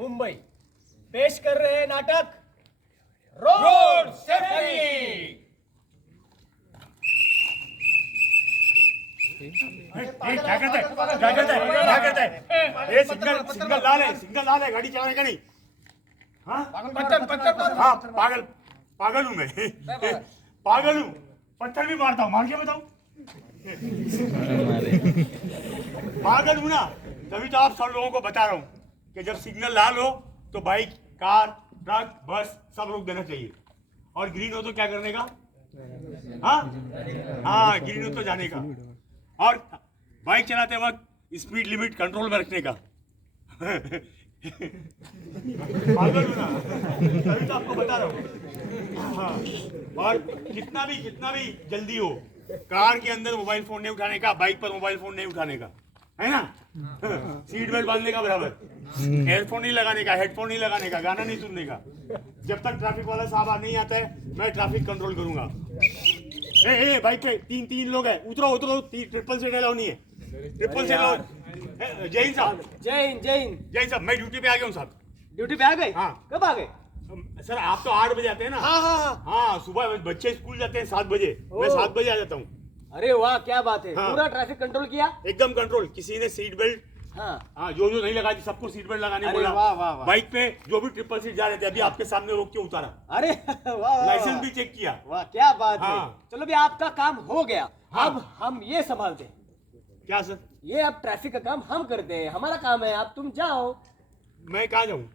मुंबई पेश कर रहे हैं नाटक रोड सेफ्टी। क्या करता है क्या करता है क्या करता है? ये सिग्नल सिग्नल लाल है गाड़ी चलाने का नहीं। हाँ हाँ पागल हूँ मैं पागल हूँ। पत्थर भी मारता हूँ, मार के बताऊँ? पागल हूँ ना, तभी तो आप सब लोगों को बता रहा हूँ कि जब सिग्नल लाल हो तो बाइक, कार, ट्रक, बस सब रोक देना चाहिए, और ग्रीन हो तो क्या करने का? हाँ ग्रीन हो तो जाने का, और बाइक चलाते वक्त स्पीड लिमिट कंट्रोल में रखने का। पागल हूँ ना, तभी तो आपको बता रहा हूँ। हाँ, और कितना भी जल्दी हो, कार के अंदर मोबाइल फोन नहीं उठाने का, बाइक पर मोबाइल फोन नहीं उठाने का, है ना? सीट बेल्ट बांधने का बराबर, एयरफोन नहीं लगाने का, हेडफोन नहीं लगाने का, गाना नहीं सुनने का। जब तक ट्रैफिक वाला साहब नहीं आता है मैं ट्रैफिक कंट्रोल करूंगा। ए बाइक पे तीन लोग हैं, उतरो ट्रिपल सीट अलाउ नहीं है, ट्रिपल सीट अलाउ। जय हिंद साहब। जय हिंद साहब, मैं ड्यूटी पे आ गया हूँ साहब। ड्यूटी पे आ गए? हाँ। कब आ गए? सर आप तो 8 बजे आते हैं ना? हाँ सुबह बच्चे स्कूल जाते हैं 7 बजे, मैं 7 बजे आ जाता हूँ। अरे वाह क्या बात है। हाँ। पूरा ट्रैफिक कंट्रोल किया? एकदम कंट्रोल। किसी ने सीट बेल्ट, हाँ जो नहीं लगा थी सबको सीट बेल्ट लगाने बोला। वाह। बाइक पे जो भी ट्रिपल सीट जा रहे थे अभी आपके सामने रोक के उतारा। अरे वाह, लाइसेंस भी चेक किया। वाह क्या बात है। हाँ। चलो भी आपका काम हो गया। हाँ। अब हम ये संभालते हैं। क्या सर? ये अब ट्रैफिक का काम हम करते हैं, हमारा काम है। अब तुम जाओ। मैं कहाँ जाऊँ?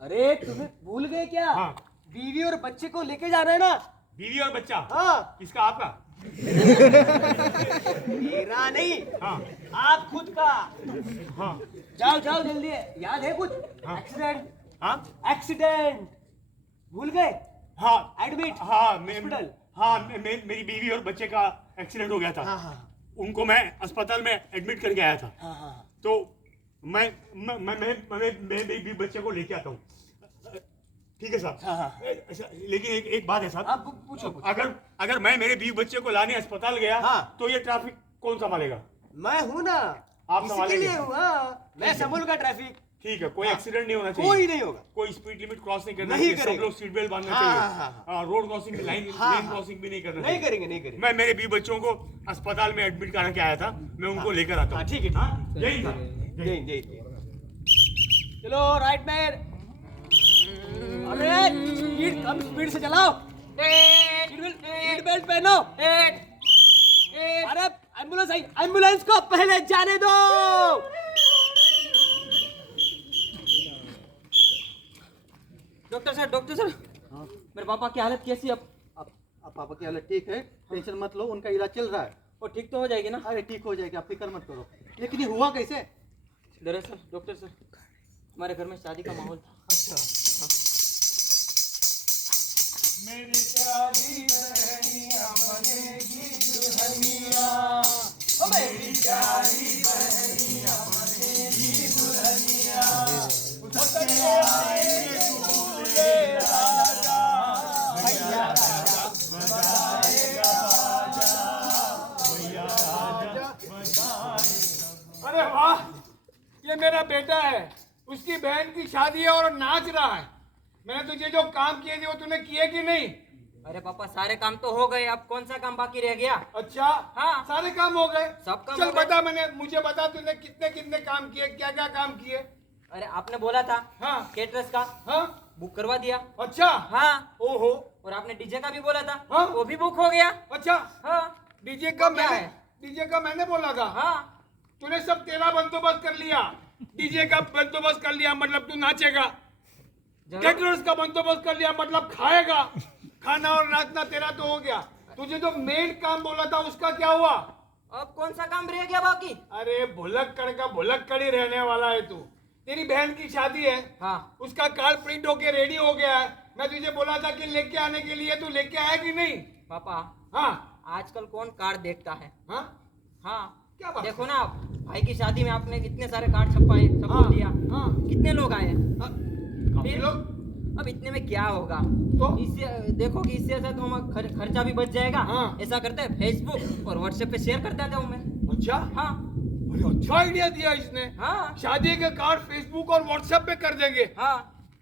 अरे तुम्हें भूल गए क्या? हाँ। बीवी और बच्चे को लेके जाना है ना? बीवी और बच्चा? हाँ। किसका? आपका? मेरा नहीं। हाँ आप खुद का। हाँ जाओ जल्दी। याद है कुछ? हाँ। एक्सीडेंट भूल गए? हाँ एडमिट हॉस्पिटल। हाँ मेरी बीवी और बच्चे का एक्सीडेंट हो गया था। हाँ। उनको मैं अस्पताल में एडमिट करके आया था। हाँ। तो मैं मेरे बच्चे को लेके आता हूँ। ठीक है साहब। हाँ। लेकिन एक बात है साहब। आप पूछो। अगर मैं मेरे बीवी बच्चे को लाने अस्पताल गया हाँ। तो ये ट्रैफिक कौन संभालेगा? मैं हूँ ना, आप इसी के संभालेंगे? लिए हूँ। हाँ। मैं संभालूंगा ट्रैफिक। ठीक है, कोई एक्सीडेंट नहीं होना चाहिए, कोई नहीं होगा, कोई स्पीड लिमिट क्रॉस नहीं करना नहीं चाहिए, सब करेंगे। लोग सीट बेल्ट बांधना हाँ, चाहिए, रोड क्रॉसिंग लाइन क्रॉसिंग भी नहीं करना नहीं चाहिए। करेंगे। मैं मेरे बीवी बच्चों को अस्पताल में एडमिट करा के आया था, मैं उनको लेकर आता हूँ। ठीक है। जय हिंद साहब। जय हिंद। चलो राइट में। अरे कम स्पीड से चलाओ। सीट बेल्ट पहनो। अरे एम्बुलेंस को पहले जाने दो। डॉक्टर सर मेरे पापा की हालत कैसी है? अब पापा की हालत ठीक है, टेंशन मत लो, उनका इलाज चल रहा है। वो ठीक तो हो जाएगी ना? अरे ठीक हो जाएगी, आप फिक्र मत करो। लेकिन ये हुआ कैसे? दरअसल डॉक्टर सर हमारे घर में शादी का माहौल था। अच्छा। मेरी प्यारी बहनिया बनेगी दुल्हनिया, मेरी प्यारी बहनिया बनेगी दुल्हनिया, उठते आएंगे दूल्हे राजा, भैया राजा बजाएगा बाजा, भैया राजा बजाएगा। अरे वाह, ये मेरा बेटा है, उसकी बहन की शादी है और नाच रहा है। मैंने तुझे जो काम किए थे वो तूने किए कि नहीं? अरे पापा सारे काम तो हो गए, अब कौन सा काम बाकी रह गया? अच्छा। हाँ। सारे काम हो गए? सब काम चल हो गए। मुझे बता तूने कितने काम किए, क्या काम किए? अरे आपने बोला था हाँ। केटरर्स का हाँ। बुक करवा दिया। अच्छा। हाँ। ओहो। और आपने डीजे का भी बोला था। हाँ। वो भी बुक हो गया। अच्छा। हाँ। डीजे का क्या है? डीजे का मैंने बोला था। हाँ। तूने सब तेरा बंदोबस्त कर लिया, डीजे का बंदोबस्त कर लिया मतलब तू नाचेगा, कैटरर्स का बंदोबस्त कर लिया मतलब खाएगा, खाना और नाचना तेरा तो हो गया। तुझे जो मेन काम बोला था उसका क्या हुआ? अब कौन सा काम रह गया बाकी? अरे भुलक्कड़ का भुलक्कड़ ही रहने वाला है तू। तेरी बहन की शादी है। हाँ। उसका कार्ड प्रिंट होके रेडी हो गया है। मैं तुझे बोला था कि लेके आने के लिए, तू लेके आया कि नहीं? पापा हाँ। आजकल कौन कार्ड देखता है? हाँ। हाँ। क्या बात? देखो ना आप, भाई की शादी में आपने कितने सारे कार्ड छपवाए, सबको हाँ, दिया। हाँ। कितने लोग आए? काफी फिर? लोग। अब इतने में क्या होगा? तो? इससे देखो कि इससे ऐसा तो हम खर्चा भी बच जाएगा। हाँ। ऐसा करते हैं फेसबुक और व्हाट्सएप पे शेयर कर देता हूँ मैं। अच्छा। हाँ। अरे अच्छा आइडिया दिया इसने। हाँ शादी के कार्ड फेसबुक और व्हाट्सएप पे कर देंगे। हाँ।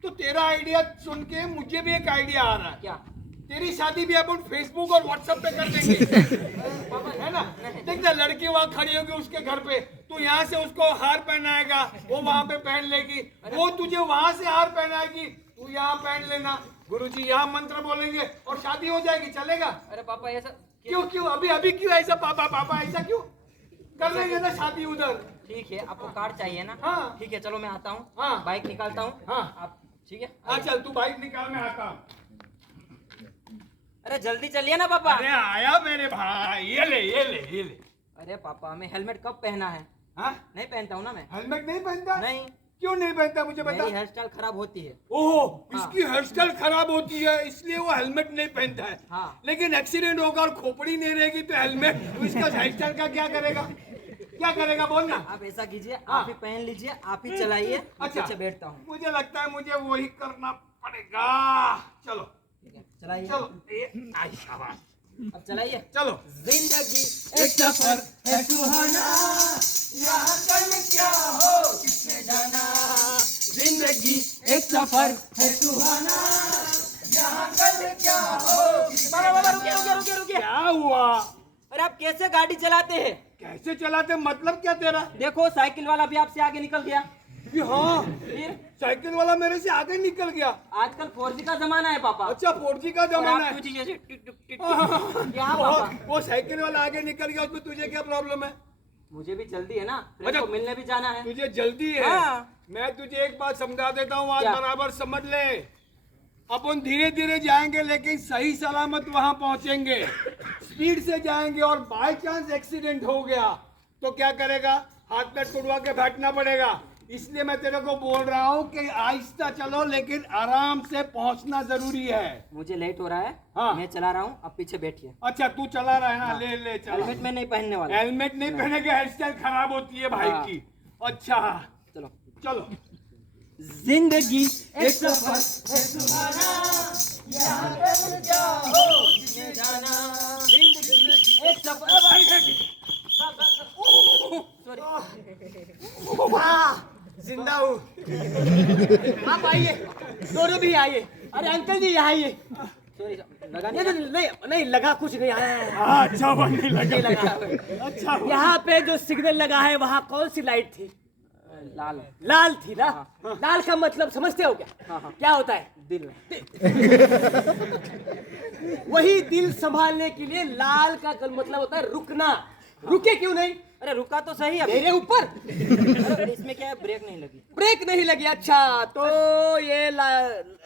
तो तेरा आइडिया सुन के मुझे भी एक आइडिया आ रहा है। क्या? तेरी शादी भी अपन फेसबुक और व्हाट्सएप पे कर देंगे। पापा है ना? देख ना, लड़की वहाँ खड़ी होगी उसके घर पे, तू यहाँ से उसको हार पहनाएगा, वो वहाँ पे पहन लेगी, वो तुझे वहाँ से हार पहनाएगी, तू यहाँ पहन लेना, गुरुजी यहाँ मंत्र बोलेंगे और शादी हो जाएगी। चलेगा? अरे पापा ऐसा क्यों क्यों अभी क्यों ऐसा? पापा पापा ऐसा क्यों? कर लेंगे ना शादी उधर। ठीक है, आपको कार्ड चाहिए ना? हाँ। ठीक है, चलो मैं आता हूँ। हाँ। बाइक निकालता हूँ। हाँ। आप ठीक है? हाँ चल, तू बाइक निकाल, मैं आता हूँ। अरे जल्दी चलिए ना पापा। अरे आया मेरे भाई, ये ले ये ले ये ले। अरे पापा, मैं हेलमेट कब पहना है? हाँ? नहीं पहनता हूँ ना मैं। हेलमेट नहीं पहनता? नहीं। क्यों नहीं पहनता मुझे बता। मेरी हेयर स्टाइल खराब होती है। ओहो, हाँ। इसकी हेयर स्टाइल खराब होती है इसलिए वो हेलमेट नहीं पहनता है। हाँ। लेकिन एक्सीडेंट होगा और खोपड़ी नहीं रहेगी तो हेलमेट, तो इसका हेयर स्टाइल का क्या करेगा? क्या करेगा बोल ना। आप ऐसा कीजिए, हाँ। आप ही पहन लीजिए, आप ही चलाइए। अच्छा। पीछे बैठता हूँ। मुझे लगता है मुझे वही करना पड़ेगा। चलो ठीक है, चलाइए। चलो, ये आई शाबाश। अब चलाइए। चलो। जिंदगी एक सफर है सुहाना, यहाँ कल क्या हो किसने जाना। जिंदगी एक सफर है सुहाना, यहाँ कल क्या हो किसने जाना। रुकिए रुकिए रुकिए रुकिए। क्या हुआ? अरे आप कैसे गाड़ी चलाते हैं? कैसे चलाते? मतलब क्या तेरा? देखो, साइकिल वाला भी आपसे आगे निकल गया। कि हाँ, फिर साइकिल वाला मेरे से आगे निकल गया। आजकल 4G का जमाना है पापा। अच्छा 4G का और जमाना आप है। तुझे जैसे टिक टिक टिक टिक। क्या पापा? वो साइकिल वाला आगे निकल गया, उसमें तुझे क्या प्रॉब्लम है? मुझे भी जल्दी है ना, फ्रेंड अच्छा। को मिलने भी जाना है। तुझे जल्दी है? हाँ। मैं तुझे एक बात समझा देता हूँ, आज क्या? बराबर समझ ले। अपन धीरे धीरे जाएंगे लेकिन सही सलामत वहां पहुंचेंगे। स्पीड से जाएंगे और बाय चांस एक्सीडेंट हो गया तो क्या करेगा? हाथ पैर तुड़वा के बैठना पड़ेगा। इसलिए मैं तेरे को बोल रहा हूँ कि आहिस्ता चलो लेकिन आराम से पहुंचना जरूरी है। मुझे लेट हो रहा है। हाँ। मैं चला रहा हूँ, आप पीछे बैठिए। अच्छा तू चला रहा है ना? ले ले चला। हेलमेट में नहीं पहनने वाला। हेलमेट नहीं पहने के हेयर स्टाइल खराब होती है भाई हाँ। की। अच्छा चलो। चलो। जिंदगी एक सफर है सुहाना, यहाँ कल क्या हो किसने जाना। जिंदगी एक सफर। जिंदा हूँ। आप आइए, दोनों भी आइए। अरे अंकल जी यहाँ आइए। सॉरी, लगा नहीं नहीं। नहीं नहीं नहीं, लगा कुछ नहीं है। हाँ, अच्छा बन नहीं लगे। नहीं लगा। अच्छा हुआ। यहाँ पे जो सिग्नल लगा है वहाँ कौन सी लाइट थी? लाल। लाल थी ना? लाल का मतलब समझते हो क्या? हाँ। क्या होता है? दिल। वही दिल संभालने के लिए लाल का मतलब होता है रुकना। रुके क्यों नहीं? अरे रुका तो सही अभी। मेरे ऊपर अरे इसमें क्या है, ब्रेक नहीं लगी। ब्रेक नहीं लगी। अच्छा तो ये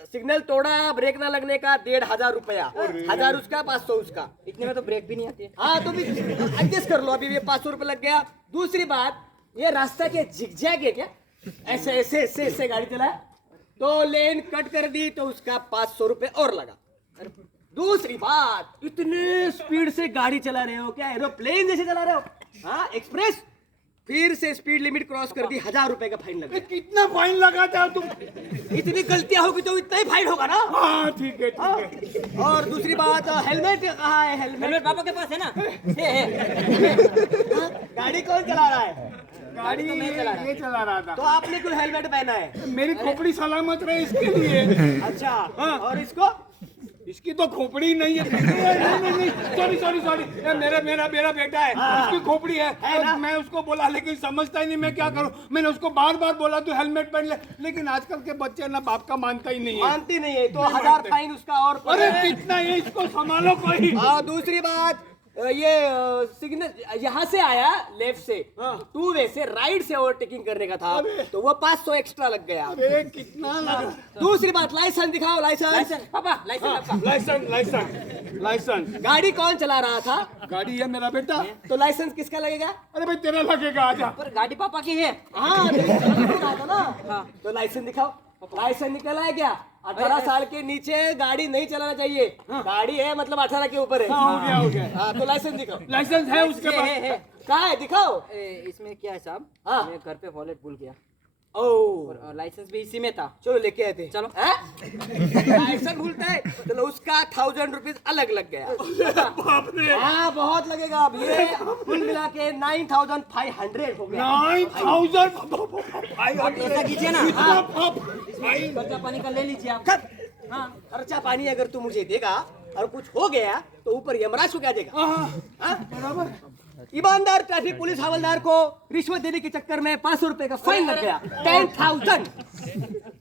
सिग्नल तोड़ा, ब्रेक ना लगने का 1,500 रुपया। 1000 उसका, 500 उसका। इतने में तो ब्रेक भी नहीं आती है। हाँ तो भी एडजस्ट कर लो। अभी ये 500 रुपये लग गया। दूसरी बात, ये रास्ता के झिकझैक है क्या? ऐसे ऐसे ऐसे ऐसे गाड़ी चलाए तो लेन कट कर दी तो उसका 500 रुपये और लगा। दूसरी बात, इतने स्पीड से गाड़ी चला रहे हो क्या? एरोप्लेन जैसे चला रहे हो? हाँ एक्सप्रेस। फिर से स्पीड लिमिट क्रॉस कर दी, 1000 रुपए का फाइन लगा। कितना फाइन लगाता है तुम? इतनी गलतियां होगी तो इतना ही फाइन होगा ना? हाँ ठीक है हाँ। ठीक है। और दूसरी बात, हेलमेट कहाँ है? हेलमेट पापा के पास है ना? गाड़ी कौन चला रहा है? गाड़ी तो मैं चला रहा। ये चला रहा तो था। आपने क्यों हेलमेट पहना है? मेरी खोपड़ी सलामत रहे इसके लिए। अच्छा। हाँ। और इसको? इसकी तो खोपड़ी नहीं है। नहीं सॉरी सॉरी सॉरी, मेरा मेरा मेरा बेटा है, इसकी खोपड़ी है ना? तो मैं उसको बोला लेकिन समझता ही नहीं। मैं क्या करूं? मैंने उसको बार बार बोला तू हेलमेट पहन ले, लेकिन आजकल के बच्चे ना बाप का मानता ही नहीं है। मानती नहीं है तो नहीं 1000 मानते। फाइन उसका और अरे पड़ेगा। कितना ये, इसको संभालो कोई। और दूसरी बात, ये सिग्नल यहाँ से आया लेफ्ट से, हाँ। टू वे से राइट से ओवरटेकिंग करने का था अरे। तो वो 500 एक्स्ट्रा लग गया। अरे कितना लगा? दूसरी बात, लाइसेंस दिखाओ। लाइसेंस। लाइसेंस पापा, लाइसेंस आपका। License license license. गाड़ी कौन चला रहा था? गाड़ी है मेरा बेटा। तो लाइसेंस किसका लगेगा? अरे भाई तेरा लगेगा, आजा। पर गाड़ी पापा की है। हाँ तो चला रहा था ना। हाँ। तो लाइसेंस दिखाओ। लाइसेंस निकला है क्या? 18 साल के नीचे गाड़ी नहीं चलाना चाहिए। गाड़ी है मतलब 18 के ऊपर है। हाँ, हो गया हो गया। हाँ तो लाइसेंस दिखाओ। लाइसेंस है उसके पास। है। कहाँ है? दिखाओ। इसमें क्या है साहब? हाँ। मैं घर पे वॉलेट भूल गया। ओ लाइसेंस भी इसी में था। चलो लेके आए थे। चलो। ऐसा भूलता है। चलो उसका 1000 रुपीज अलग लग गया। बाप रे हाँ बहुत लगेगा। अब ये कुल मिला के 9500 हो गया। 9000 आप ऐसा कीजिए ना, भाई खर्चा पानी का ले लीजिए आप। खत हाँ खर्चा पानी अगर तू मुझे देगा और कुछ हो गया तो ऊपर यमराज को क्या देगा? हाँ? ईमानदार ट्रैफिक पुलिस हवलदार को रिश्वत देने के चक्कर में 500 रुपए का फाइन लग गया। 10,000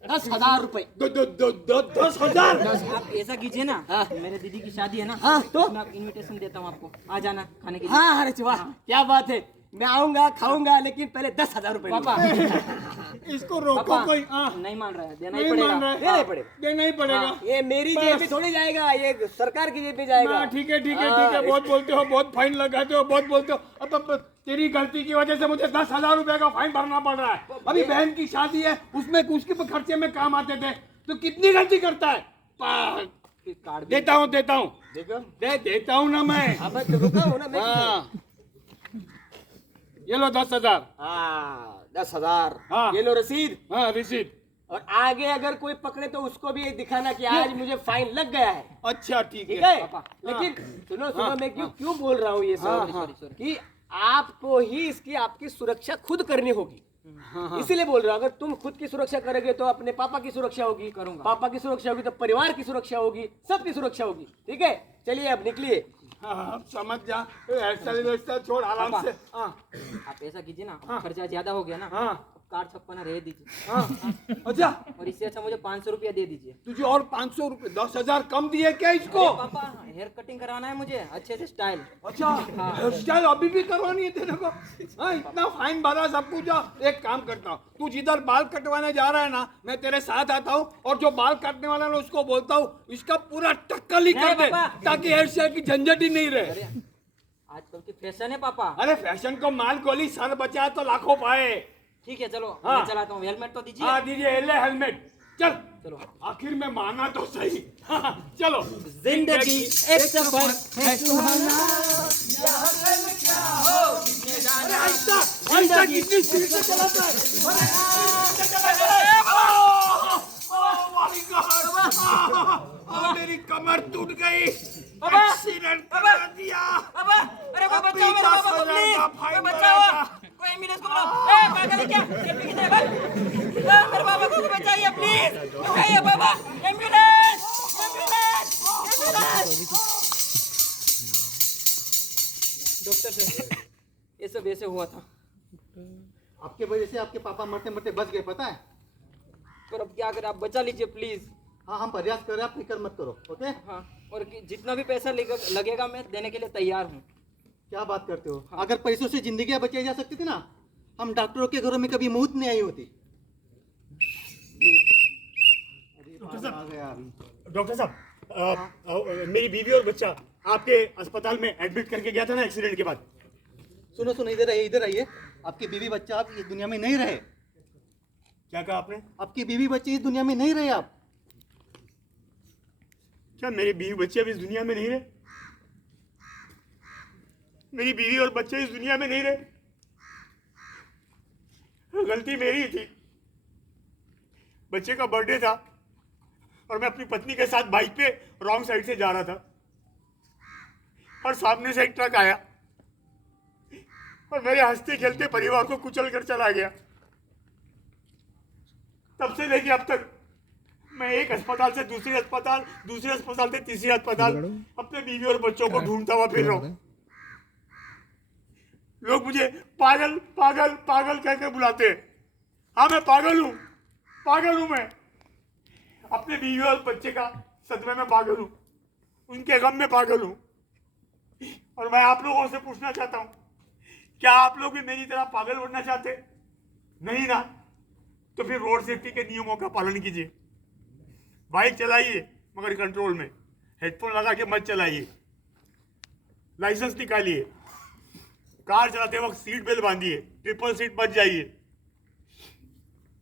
10,000 रुपए। 10,000 आप ऐसा कीजिए ना, हाँ। मेरे दीदी की शादी है ना, हाँ, तो? मैं इनविटेशन देता हूँ आपको, आ जाना खाने के लिए। हाँ अरे वाह क्या बात है। मैं आऊंगा खाऊंगा लेकिन पहले 10,000 रुपए पापा इसको रोको पापा कोई। नहीं मान रहा है, देना ही नहीं मान रहा पड़ेगा। है। देना ही पड़ेगा। देना ही पड़ेगा। ये मेरी जेब में थोड़ी जाएगा, ये सरकार की जेब में जाएगा। हाँ, ठीक है ठीक है हाँ, ठीक है। बहुत बोलते हो, बहुत फाइन लगाते हो, बहुत बोलते हो। अब तेरी गलती की वजह से मुझे 10,000 रुपए का फाइन भरना पड़ रहा है। अभी बहन की शादी है, उसमें उसके खर्चे में काम आते थे। तो कितनी गलती करता है। कार्ड भी देता हूँ देखो देता हूँ ना मैं। अब मैं तो रुका हूँ ना मैं। हाँ ये लो 10,000। हाँ 10,000। हाँ। ये लो रसीद। हाँ रिसीट। और आगे अगर कोई पकड़े तो उसको भी दिखाना कि आज मुझे फाइन लग गया है। अच्छा ठीक ठीक है। है। पापा। लेकिन सुनो सुनो मैं क्यों बोल रहा हूँ ये सब sorry। कि आपको ही इसकी आपकी सुरक्षा खुद करनी होगी। इसीलिए बोल रहा हूँ, अगर तुम खुद की सुरक्षा करोगे तो अपने पापा की सुरक्षा होगी, करूंगा। पापा की सुरक्षा होगी तो परिवार की सुरक्षा होगी, सबकी सुरक्षा होगी। ठीक है चलिए अब निकलिए। हाँ, समझ जा। ऐसा छोड़ आराम पापा। से। हाँ आप ऐसा कीजिए ना, खर्चा ज्यादा हो गया ना, हाँ कार्ड छप्पना रह दीजिए। हाँ। अच्छा और इससे अच्छा मुझे 500 रुपया दे दीजिए। तुझे और 500 रुपए 10,000 कम दिए क्या इसको? अरे पापा हेयर कटिंग कराना है मुझे अच्छे से स्टाइल। अच्छा हेयर स्टाइल अभी भी करवानी है तेरे को? हाँ इतना फाइन भरा सब कुछ। एक काम करता हूँ, तू जिधर बाल कटवाने जा रहा है ना, मैं तेरे साथ आता हूँ और जो बाल काटने वाला है उसको बोलता हूँ इसका पूरा टक्कल ही कर नहीं दे, पापा। ताकि हेयर स्टाइल की झंझट ही नहीं रहे। अरे आजकल की फैशन है पापा। अरे फैशन को माल गोली सर बचा तो लाखों पाए। ठीक है चलो हाँ। मैं चलाता हूँ, हेलमेट तो दीजिए। हाँ दीजिए ले हेलमेट। चल चलो। आखिर में माना तो सही। हाँ, चलो। जिंदगी एक सफर है सुहाना। अरे ऐसा कितनी स्पीड से चलाता है। Oh my God! मेरी कमर टूट गई। एक्सीडेंट करा दिया। पापा अरे कोई अभी बचाओ मेरे पापा 10,000 को प्लीज, का फाइन कोई बचाओ, भरा। कोई एम्बुलेंस को बुलाओ। ए पागल है क्या? सेल्फी खींच रहा है। मेरे पापा को बचाइए प्लीज, बचाइए पापा। Ambulance ambulance ambulance. डॉक्टर साहब ये सब ऐसे हुआ था, आपके वजह से आपके पापा मरते मरते बच गए, पता है? पर अब क्या करें, आप बचा लीजिए प्लीज। हाँ हम प्रयास कर रहे हैं, आप फिक्र मत करो। ओके हाँ और जितना भी पैसा लगेगा मैं देने के लिए तैयार हूँ। क्या बात करते हो? अगर पैसों से जिंदगियां बचाई जा सकती थी ना, हम डॉक्टरों के घरों में कभी मौत नहीं आई होती। आ गया अभी। डॉक्टर साहब मेरी बीवी और बच्चा आपके अस्पताल में एडमिट करके गया था ना एक्सीडेंट के बाद। सुनो सुनो, इधर आइए। आपकी बीवी बच्चा आप इस दुनिया में नहीं रहे। क्या कहा आपने? आपकी बीवी बच्चे इस दुनिया में नहीं रहे। आप क्या मेरे बीवी बच्चे अब इस दुनिया में नहीं रहे? मेरी बीवी और बच्चे इस दुनिया में नहीं रहे? गलती मेरी थी। बच्चे का बर्थडे था और मैं अपनी पत्नी के साथ बाइक पे रॉन्ग साइड से जा रहा था और सामने से एक ट्रक आया और मेरे हंसते खेलते परिवार को कुचल कर चला गया। तब से लेके अब तक मैं एक अस्पताल से दूसरे अस्पताल से तीसरे अस्पताल अपने बीवी और बच्चों को ढूंढता हुआ फिर रहा हूं। लोग मुझे पागल पागल पागल कहकर बुलाते हैं। हाँ मैं पागल हूं मैं। अपने बीवी और बच्चे का सदमे में पागल हूं, उनके गम में पागल हूं। और मैं आप लोगों से पूछना चाहता हूं, क्या आप लोग भी मेरी तरह पागल बनना चाहते? नहीं ना? तो फिर रोड सेफ्टी के नियमों का पालन कीजिए। बाइक चलाइए मगर कंट्रोल में, हेडफोन लगा के मत चलाइए, लाइसेंस निकालिए, कार चलाते वक्त सीट बेल्ट बांधिए, ट्रिपल सीट बच जाइए।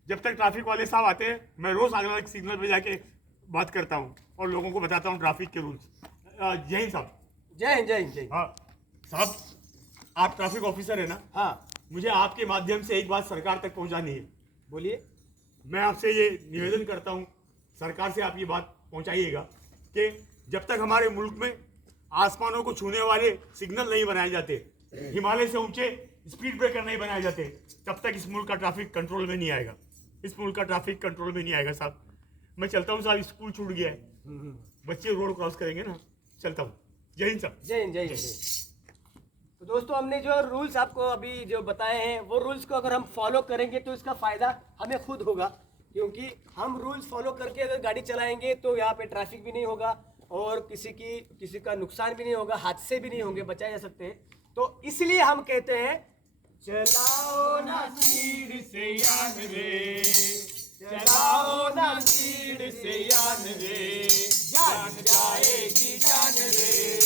जब तक ट्रैफिक वाले साहब आते हैं मैं रोज अलग सिग्नल पे जाके बात करता हूँ और लोगों को बताता हूँ ट्रैफिक के रूल्स। जय हिंद साहब। जय हिंद जय हिंद जय हिंद। हाँ साहब, आप ट्रैफिक ऑफिसर है ना? हाँ मुझे आपके माध्यम से एक बात सरकार तक पहुंचानी है। बोलिए। मैं आपसे ये निवेदन करता हूँ, सरकार से आप ये बात पहुँचाइएगा कि जब तक हमारे मुल्क में आसमानों को छूने वाले सिग्नल नहीं बनाए जाते, हिमालय से ऊंचे स्पीड ब्रेकर नहीं बनाए जाते, तब तक इस मुल्क का ट्रैफिक कंट्रोल में नहीं आएगा। इस मुल्क का ट्रैफिक कंट्रोल में नहीं आएगा साहब। मैं चलता हूँ साहब, स्कूल छूट गया है, बच्चे रोड क्रॉस करेंगे ना, चलता हूँ। जय हिंद साहब। जय हिंद, जय हिंद। तो दोस्तों, हमने जो रूल्स आपको अभी जो बताए हैं, वो रूल्स को अगर हम फॉलो करेंगे तो इसका फ़ायदा हमें खुद होगा, क्योंकि हम रूल्स फॉलो करके अगर गाड़ी चलाएंगे तो यहाँ पे ट्रैफिक भी नहीं होगा और किसी का नुकसान भी नहीं होगा, हादसे भी नहीं होंगे, बचाए जा सकते हैं। तो इसलिए हम कहते हैं, चलाओ ना स्पीड से यान रे, चलाओ ना स्पीड से यान रे, जान जाएगी जान रे,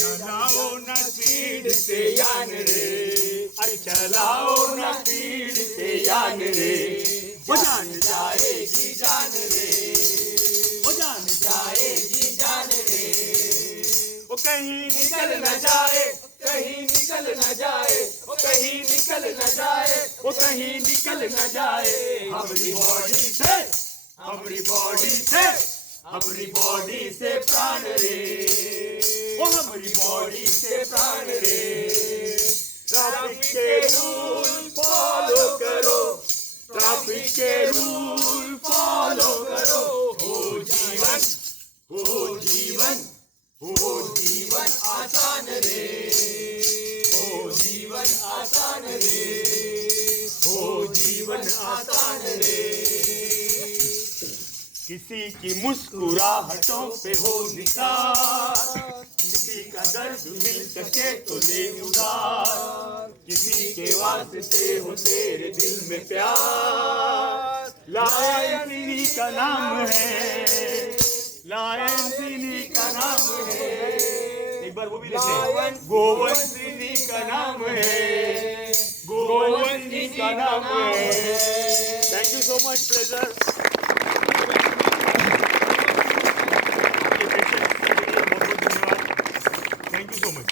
चलाओ ना स्पीड से यान रे, अरे चलाओ ना स्पीड से यान रे, जान जाएगी जान रे, जान जाएगी जान रे, वो कहीं निकल न जाए, कहीं निकल न जाए, वो कहीं निकल न जाए, वो कहीं निकल न जाए, अपनी बॉडी से, अपनी बॉडी से, अपनी बॉडी से प्राण रे, वो हमारी बॉडी से प्राण रे। ट्रैफिक के रूल फॉलो करो, ट्रैफिक के रूल फॉलो करो, हो जीवन, हो जीवन, हो जीवन आसान रे, हो जीवन आसान रे, हो जीवन आसान रे। किसी की मुस्कुराहटों पे हो निसार, किसी का दर्द मिल सके तो ले उधार, किसी के वास्ते हो तेरे दिल में प्यार, लायन इन्हीं का नाम है, लायन इन्हीं का नाम है। एक बार वो भी लेते, गोवंश इन्हीं का नाम है, गोवंश इन्हीं का नाम है। Thank you so much, pleasure. Thank you so much.